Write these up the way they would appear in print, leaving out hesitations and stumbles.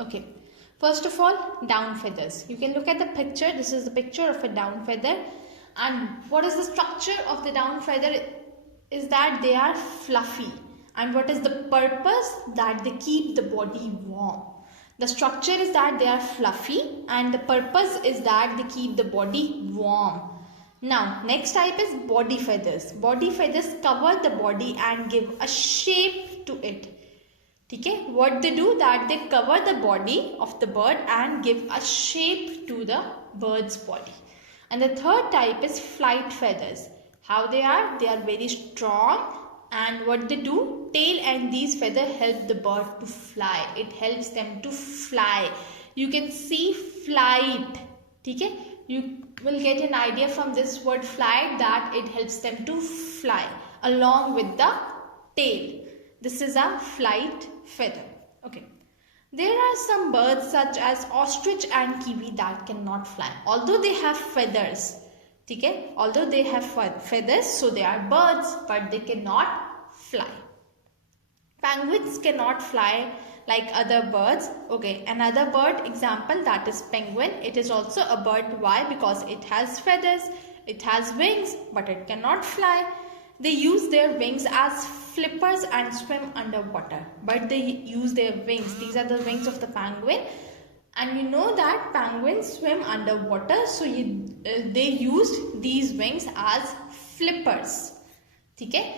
Okay, first of all, down feathers. You can look at the picture. This is the picture of a down feather. And what is the structure of the down feather? Is that they are fluffy. And what is the purpose? That they keep the body warm. The structure is that they are fluffy, and the purpose is that they keep the body warm. Now, next type is body feathers. Body feathers cover the body and give a shape to it. Okay? What they do, that they cover the body of the bird and give a shape to the bird's body. And the third type is flight feathers. How they are? They are very strong, and what they do, tail and these feathers help the bird to fly. It helps them to fly. You can see flight. Okay? You will get an idea from this word flight that it helps them to fly along with the tail. This is a flight feather. Okay. There are some birds such as ostrich and kiwi that cannot fly. Although they have feathers. Okay? Although they have feathers, so they are birds, but they cannot fly. Penguins cannot fly like other birds. Okay, another bird example, that is penguin. It is also a bird. Why? Because it has feathers, it has wings, but it cannot fly. They use their wings as flippers and swim underwater. But they use their wings. These are the wings of the penguin. And you know that penguins swim underwater, so they used these wings as flippers. Okay?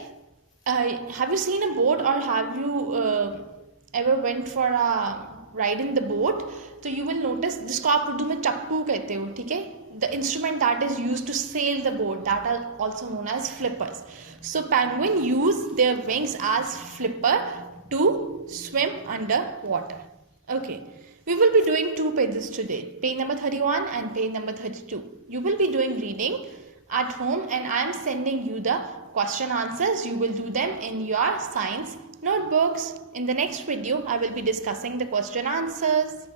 Have you seen a boat, or have you ever went for a ride in the boat? So you will notice, जिसको आप उर्दू में चप्पू कहते हो, ठीक है? The instrument that is used to sail the boat, that are also known as flippers. So penguin use their wings as flipper to swim underwater. Okay. We will be doing two pages today, page number 31 and page number 32. You will be doing reading at home, and I am sending you the question answers. You will do them in your science notebooks. In the next video, I will be discussing the question answers.